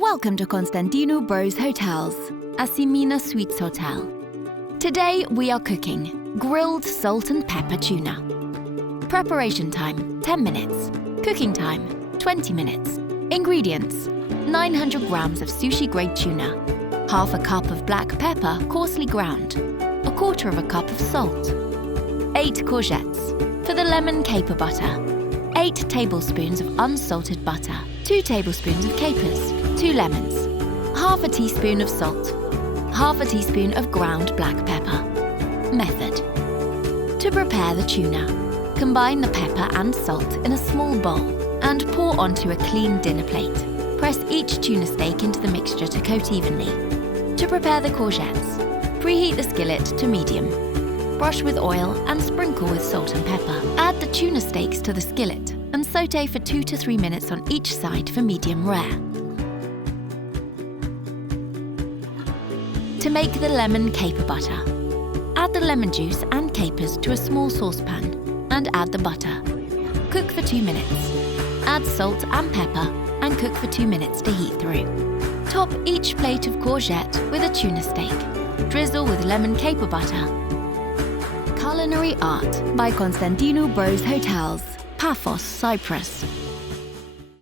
Welcome to Constantino Bros Hotels, Asimina Suites Hotel. Today we are cooking grilled salt and pepper tuna. Preparation time 10 minutes. Cooking time 20 minutes. Ingredients: 900 grams of sushi-grade tuna, half a cup of black pepper coarsely ground, a quarter of a cup of salt, 8 courgettes. For the lemon caper butter, 8 tablespoons of unsalted butter, 2 tablespoons of capers, 2 lemons, half a teaspoon of salt, half a teaspoon of ground black pepper. Method: to prepare the tuna, combine the pepper and salt in a small bowl and pour onto a clean dinner plate. Press each tuna steak into the mixture to coat evenly. To prepare the courgettes, preheat the skillet to medium. Brush with oil and sprinkle with salt and pepper. Add the tuna steaks to the skillet and sauté for 2 to 3 minutes on each side for medium rare. To make the lemon caper butter, add the lemon juice and capers to a small saucepan and add the butter. Cook for 2 minutes. Add salt and pepper and cook for 2 minutes to heat through. Top each plate of courgette with a tuna steak. Drizzle with lemon caper butter. Culinary Art by Constantino Bros Hotels, Paphos, Cyprus.